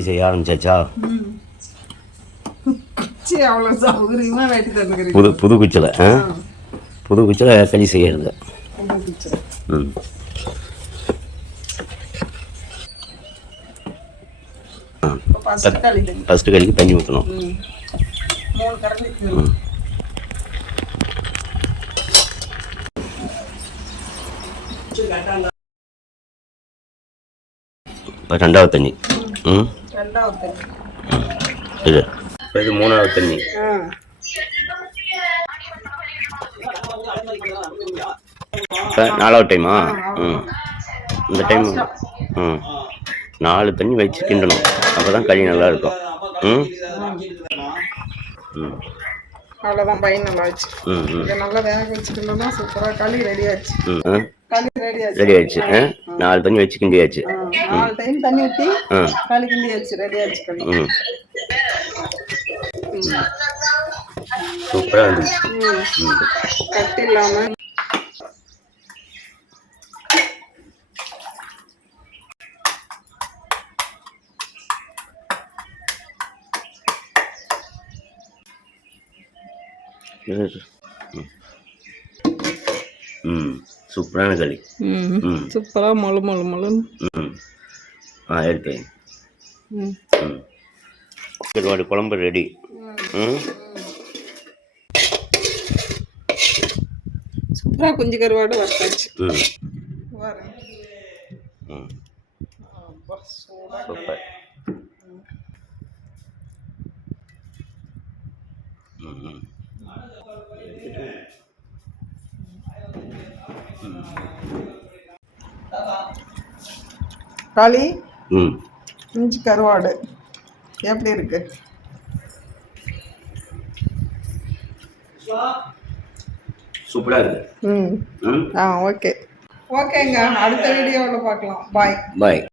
செய்ய ஆரம்பிச்சாச்சா? புது புது குச்சில் ஆ? புது குச்சில் களி செய்யறது. ம். ஃபஸ்ட்டு களிக்கு தண்ணி ஊற்றணும் இப்போ ரெண்டாவது தண்ணி. ம். ரெண்டாவது தண்ணி. இது இது மூணாவது தண்ணி. நாலாவது டைமா ம். இந்த டைம் ம். நாலு தண்ணி வச்சு கிண்டணும். அப்போ தான் களி நல்லா இருக்கும். ம்? ம். அவ்வளோதான் பையன் நல்லா ஆச்சு ம் நல்லா வேக வச்சுக்கணும்னா சூப்பராக களி ரெடி ஆச்சு. களி ரெடி ஆச்சு. ரெடி ஆயிடுச்சு ஆ நாலு தண்ணி வச்சு கிண்டியாச்சு. நாலு டைம் தண்ணி ஊற்றி களி கிண்டி ஆச்சு ரெடி ஆச்சு களி சூப்பராக இருந்துச்சு. கட்டு இல்லாமல் ம். ம். சூப்பரான களி. சூப்பராக மொளு மொளு மொளுன்னு. ம். ஆ இருக்கு. ம். குழம்பு ரெடி ம். சூப்பராக குஞ்சு கருவாடு சூடாக சூப்பர். ம் ம். களி இஞ்சி கருவாடு. எப்படி இருக்கு? சூப்பராக இருக்கு. ம். ம். ஆ ஓகே. ஓகேங்க. அடுத்த வீடியோவில் பார்க்கலாம். பாய். பாய்.